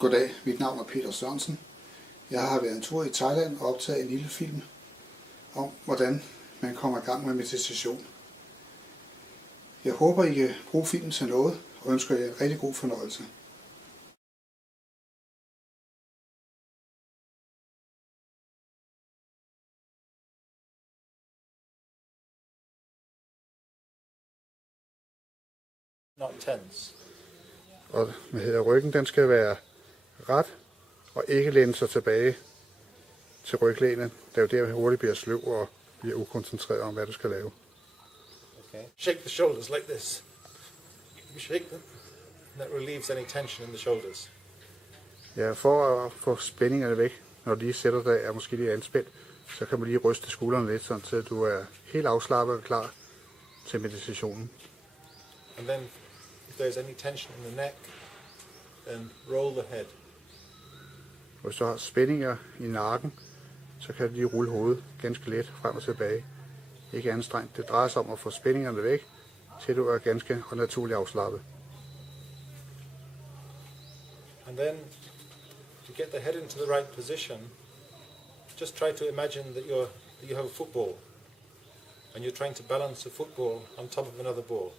Goddag, mit navn er Peter Sørensen. Jeg har været en tur i Thailand og optaget en lille film om, hvordan man kommer i gang med meditation. Jeg håber, I kan bruge filmen til noget, og ønsker jer en rigtig god fornøjelse. Not tense. Og ryggen den skal være ret, og ikke læne sig tilbage til ryglænet. Det er jo der, hurtigt bliver sløv og bliver ukoncentreret om, hvad du skal lave. Okay. Shake the shoulders like this. You shake them. And that relieves any tension in the shoulders. Ja, for at få spændingerne væk, når du lige sætter dig, er måske lige anspændt, så kan man lige ryste skuldrene lidt, sådan så du er helt afslappet og klar til meditationen. And then, if there's any tension in the neck, then roll the head. Hvis du har spændinger i nakken, så kan du lige rulle hovedet ganske let frem og tilbage. Ikke anstrengt. Det drejer sig om at få spændingerne væk, til du er ganske og naturligt afslappet. And then, to get the head into the right position, just try to imagine that you have a football, and you're trying to balance a football on top of another ball.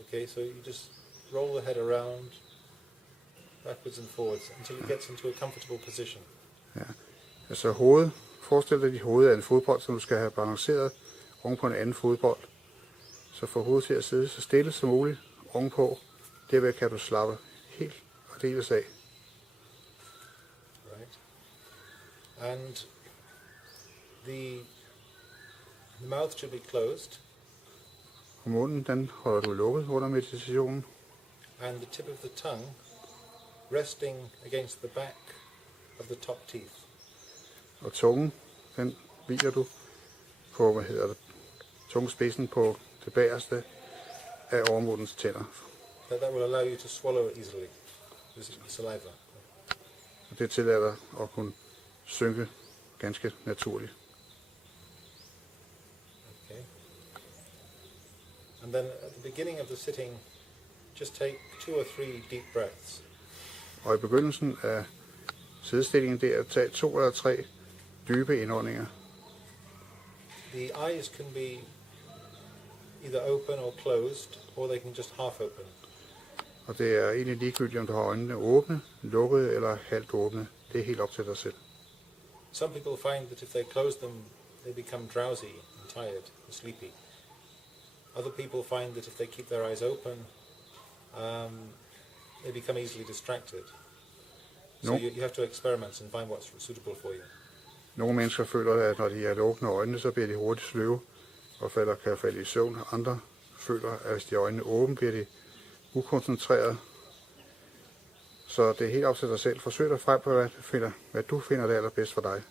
Okay, so you just roll the head around, backwards and forwards, until it gets into a comfortable position. Ja. Altså hovedet. Forestil dig, at dit hoved er en fodbold, som du skal have balanceret oven på en anden fodbold. Så få hovedet til at sidde så stille som muligt ovenpå. Derved kan du slappe helt og deles af. Right. And the mouth should be closed. Og munden, den holder du lukket under meditationen. And the tip of the tongue resting against the back of the top teeth. Og tungen, den hviler du på, tungespidsen på det bagerste af overmundens tænder. That will allow you to swallow it easily, the saliva. Og det tillader dig at kunne synke ganske naturligt. Okay. And then at the beginning of the sitting, just take 2 or 3 deep breaths. Og i begyndelsen af sidestillingen der at tage 2 eller 3 dybe indåndinger. The eyes can be either open or closed, or they can just half open. Og det er egentlig ligegyldigt, om du har øjnene åbne, lukkede eller halvt åbne. Det er helt op til dig selv. Some people find that if they close them, they become drowsy and tired and sleepy. Other people find that if they keep their eyes open, they become easily distracted. So you have to experiment and find what's suitable for you. Nogle mennesker føler, at når de er åbne øjnene, så bliver de hurtigt sløve og kan falde i søvn. Andre føler, at hvis de er øjnene åbne, bliver de ukoncentreret. Så det er helt op til dig selv. Forsøg dig frem på, hvad du finder det allerbedst for dig.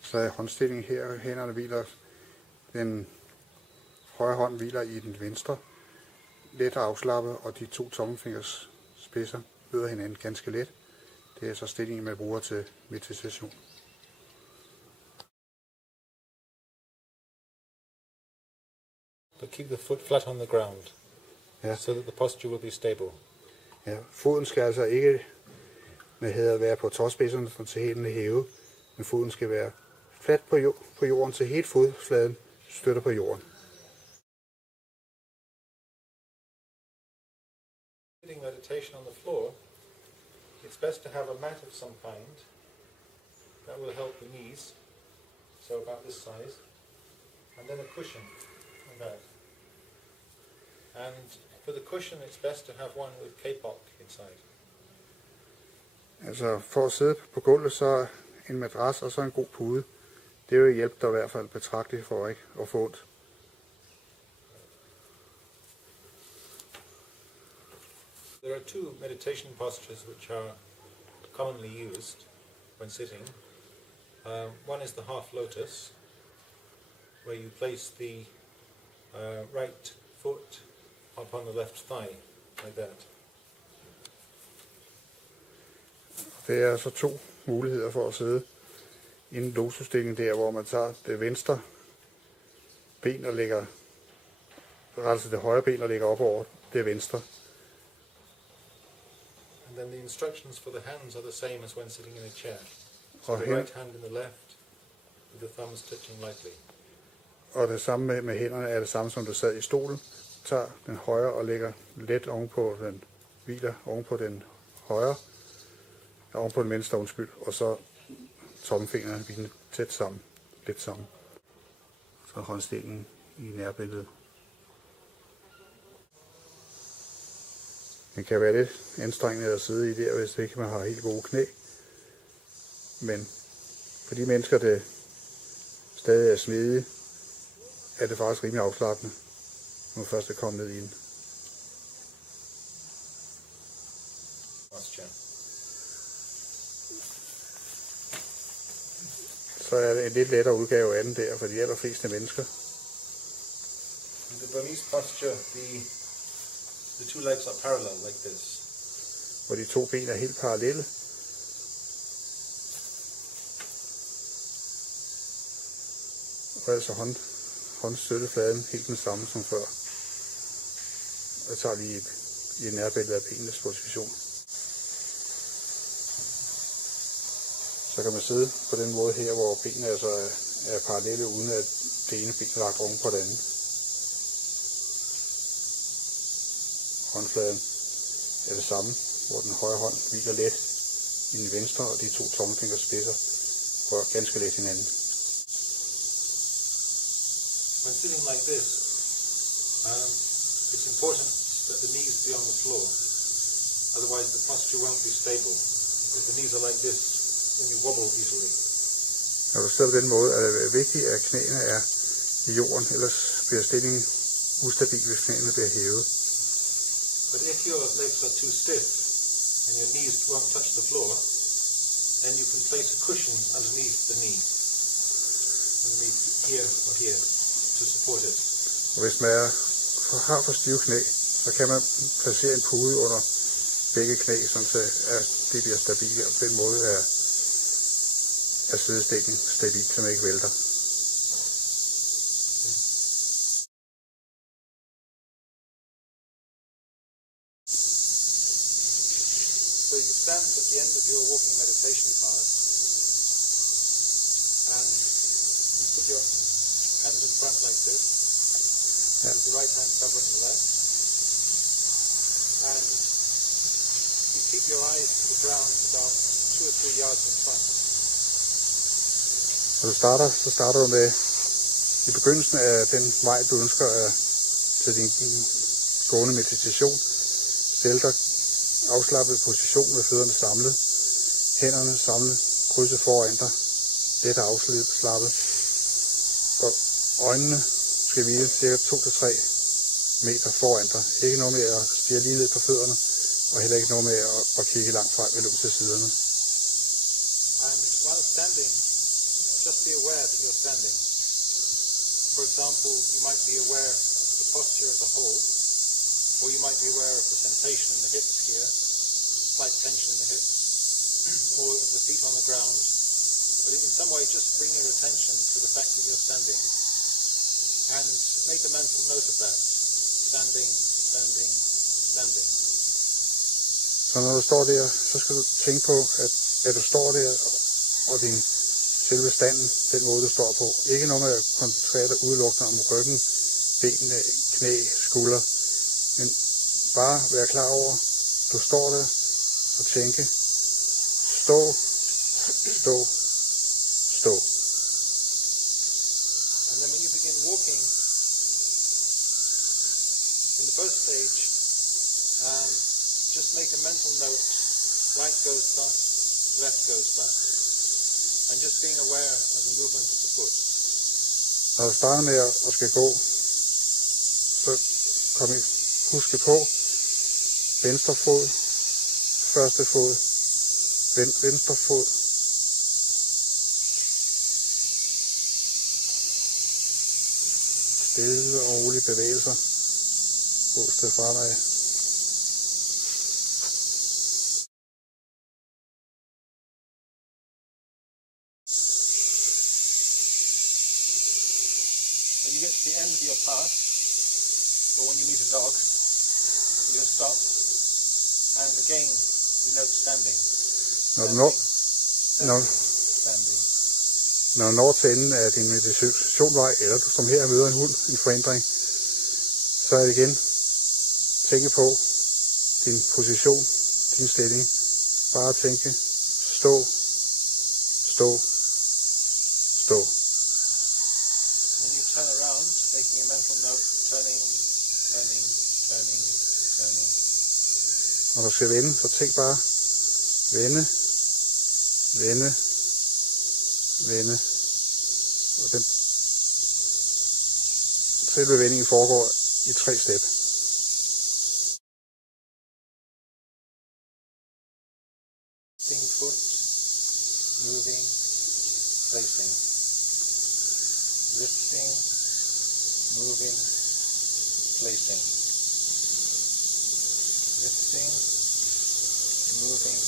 Så er håndstillingen her. Hænderne hviler. Den højre hånd hviler i den venstre. Let afslappet, og de 2 tommelfingers spidser møder hinanden ganske let. Det er så stillingen, man bruger til meditation. But keep the foot flat on the ground, so that the posture will be stable. Ja, foden skal altså ikke være på tåspidserne, til hælene hævet, men foden skal være fladt på jorden, til hele fodfladen støtter på jorden. Sitting meditation on the floor, it's best to have a mat of some kind. That will help the knees, so about this size, and then a cushion like that. And for the cushion, it's best to have one with kapok inside. Altså for at sidde på gulvet, så en madras og så en god pude. Det vil hjælpe dig i hvert fald betragteligt for ikke at få ondt. There are 2 meditation postures which are commonly used when sitting. One is the half lotus, where you place the right foot upon the left thigh, like that. Det er altså 2 muligheder for at sidde i en lotusstilling der, hvor man tager det venstre ben, der ligger, altså det højre ben, der ligger op over, det er venstre. And then the instructions for the hands are the same as when sitting in a chair. So Og, the right hand in the left, with the thumbs touching lightly. og det samme med hænderne er det samme, som du sad i stolen. Tager den højre og lægger let ovenpå den, hviler ovenpå den højre, ovenpå den venstre, undskyld, og så tommelfingrene hviler tæt sammen, lidt sammen. Så håndstillingen i nærbilledet. Det kan være lidt anstrengende at sidde i der, hvis ikke man har helt gode knæ. Men for de mennesker, der stadig er smidige, er det faktisk rimelig afslappende, når man først er kommet ned i den. Så er det en lidt lettere udgave af den der for de allerfleste mennesker. In the Burmese posture, the two legs are parallel like this. Hvor de to ben er helt parallelle. Og altså håndstøttefladen helt den samme som før. Jeg tager lige et nærbillede af benenes position. Så kan man sidde på den måde her, hvor benene altså er parallelle, uden at det ene ben er lagt oven på det andet. Håndfladen er det samme, hvor den højre hånd hviler let i den venstre, og de to tommelfingers spidser rører ganske let hinanden. When sitting like this, it's important that the knees be on the floor. Otherwise the posture won't be stable. If the knees are like this, then you wobble easily. Når du sidder på den måde, er det vigtigt, at knæene er i jorden, ellers bliver stillingen ustabil, hvis knæene bliver hævet. But if your legs are too stiff and your knees won't touch the floor, then you can place a cushion underneath the knee, underneath here or here, to support it. Og hvis man har for stive knæ, så kan man placere en pude under begge knæ, så det bliver stabilt, og på den måde er sidestikken stabil, så man ikke vælter. So you stand at the end of your walking meditation path, and you put your hands in front like this, with the right hand covering the left, and you keep your eyes to the ground about 2 or 3 yards in front. Når du starter du med i begyndelsen af den vej, du ønsker til din gående meditation. Stil dig afslappet position med fødderne samlet, hænderne samlet, krydset foran dig, let afslappet, og øjnene skal hvile cirka 2-3 meter foran dig. Ikke noget med at stirre lige ned på fødderne, og heller ikke noget med at kigge langt frem eller ud til siderne. And while standing, just be aware that you're standing. For example, you might be aware of the posture as a whole, or you might be aware of the sensation in the hips here, slight tension in the hips, or of the feet on the ground. But in some way, just bring your attention to the fact that you're standing, and make a mental note of that. Standing, standing, standing. Så når du står der, så skal du tænke på, at du står der, og din selve standen, den måde du står på. Ikke noget med at koncentrere dig udelukkende om ryggen, benene, knæ, skuldre. Men bare være klar over, du står der og tænke. Stå, stå, stå. And then when you begin walking, in the first stage, just make a mental note, right goes fast, left goes fast. And just being aware of the movement of the foot. Når du starter med at skal gå, så husk på venstre fod, første fod, venstre fod, stille og rolige bevægelser, gå sted fremad. But you get to the end of your path, or when you meet a dog, you can stop, and again you note standing. Når du når til enden af din meditationvej, eller du som her møder en hund, en forandring, så er det igen tænke på din position, din stilling. Bare tænke, stå, stå, stå. When you turn around, making a mental note, turning, turning, turning, turning. Når du skal vende, så tænk bare, vende, vende, vende. Og den selve vendingen foregår i 3 step. Lifting foot, moving, placing. Lifting, moving, placing. Lifting, moving,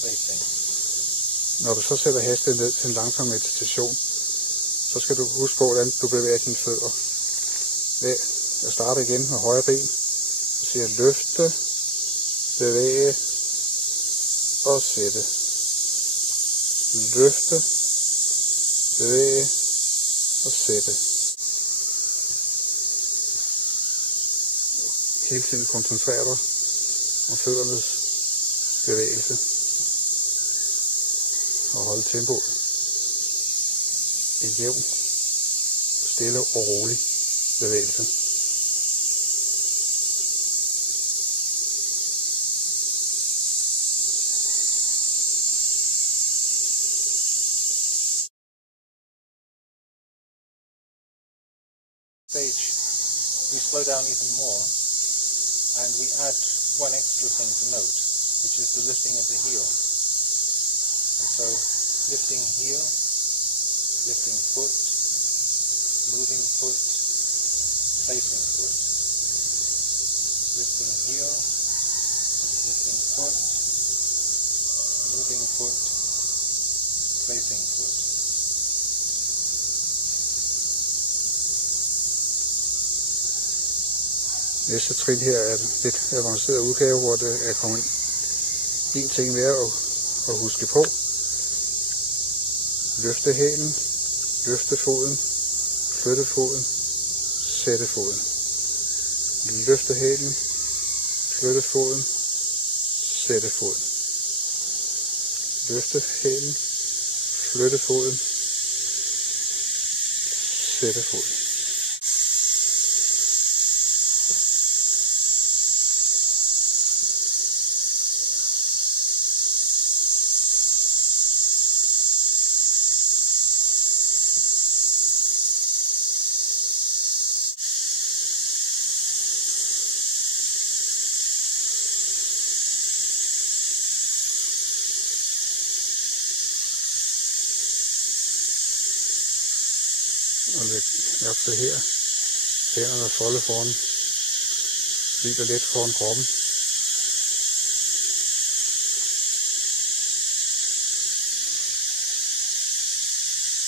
placing. Når du så sætter hastigheden ned til en langsom meditation, så skal du huske på, hvordan du bevæger dine fødder. Jeg starter igen med højre ben, og siger løfte, bevæge og sætte. Løfte, bevæge og sætte. Hele tiden koncentrer dig om føddernes bevægelse og holde tempoet. En jævn, stille og rolig bevægelse. Stage, we slow down even more, and we add one extra thing to note, which is the lifting of the heel. And so, lifting heel, lifting foot, moving foot, placing foot. Lifting heel, lifting foot, moving foot, placing foot. Næste trin her er en lidt avanceret udgave, hvor det er kommet en ting mere at huske på. Løfte hælen, løfte foden, flytte foden, sætte foden. Løfte hælen, flytte foden, sætte foden. Løfte hælen, flytte foden, sætte foden. Og læg mærke til her. Hænderne folde foran. Hviler let foran kroppen.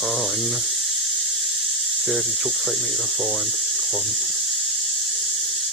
Og øjnene ser de 2-3 meter foran kroppen.